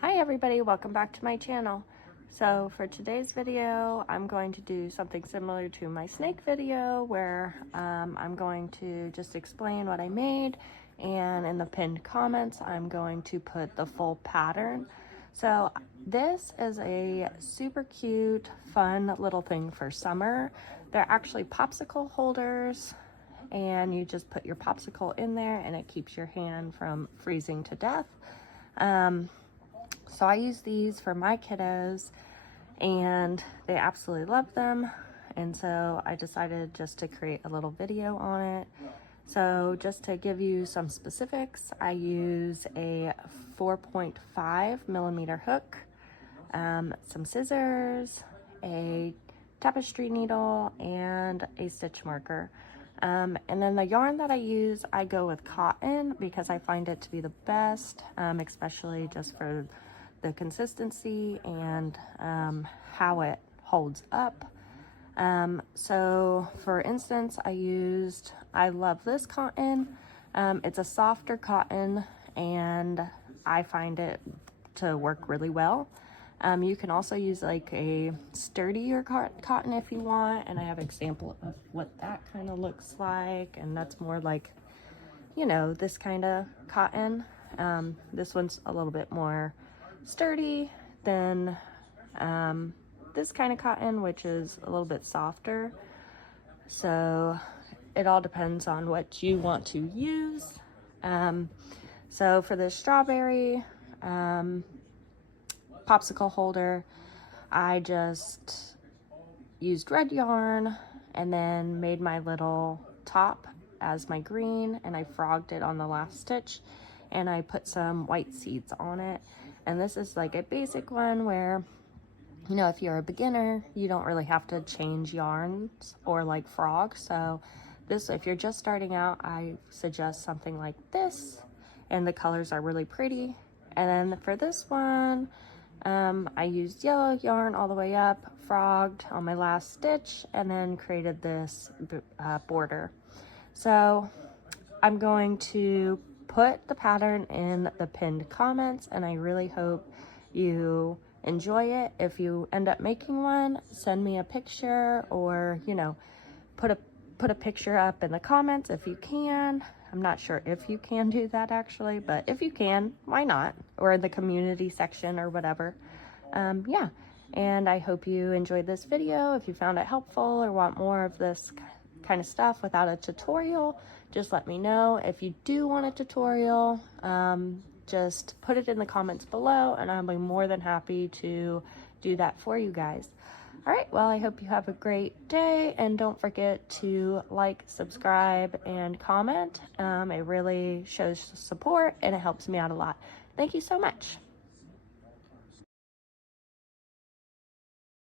Hi everybody, welcome back to my channel. So for today's video, I'm going to do something similar to my snake video where I'm going to just explain what I made, and in the pinned comments, I'm going to put the full pattern. So this is a super cute, fun little thing for summer. They're actually popsicle holders, and you just put your popsicle in there and it keeps your hand from freezing to death. So I use these for my kiddos and they absolutely love them. And so I decided just to create a little video on it. So just to give you some specifics, I use a 4.5 millimeter hook, some scissors, a tapestry needle, and a stitch marker. And then the yarn that I use, I go with cotton because I find it to be the best, especially just for the consistency and how it holds up. So for instance, I love this cotton. It's a softer cotton and I find it to work really well. You can also use like a sturdier cotton if you want, and I have an example of what that kind of looks like, and that's more like, you know, this kind of cotton. This one's a little bit more sturdy than this kind of cotton, which is a little bit softer. So it all depends on what you want to use. So for this strawberry popsicle holder, I just used red yarn and then made my little top as my green, and I frogged it on the last stitch, and I put some white seeds on it. And this is like a basic one where, you know, if you're a beginner, you don't really have to change yarns or like frog. So this, if you're just starting out, I suggest something like this, and the colors are really pretty. And then for this one, I used yellow yarn all the way up, frogged on my last stitch, and then created this border. So I'm going to put the pattern in the pinned comments, and I really hope you enjoy it. If you end up making one, send me a picture, or, you know, put a picture up in the comments if you can. I'm not sure if you can do that actually, but if you can, why not? Or in the community section or whatever. Yeah, and I hope you enjoyed this video. If you found it helpful or want more of this kind of stuff without a tutorial, just let me know. If you do want a tutorial, just put it in the comments below and I'll be more than happy to do that for you guys. All right, well, I hope you have a great day, and don't forget to like, subscribe, and comment. It really shows support and it helps me out a lot. Thank you so much.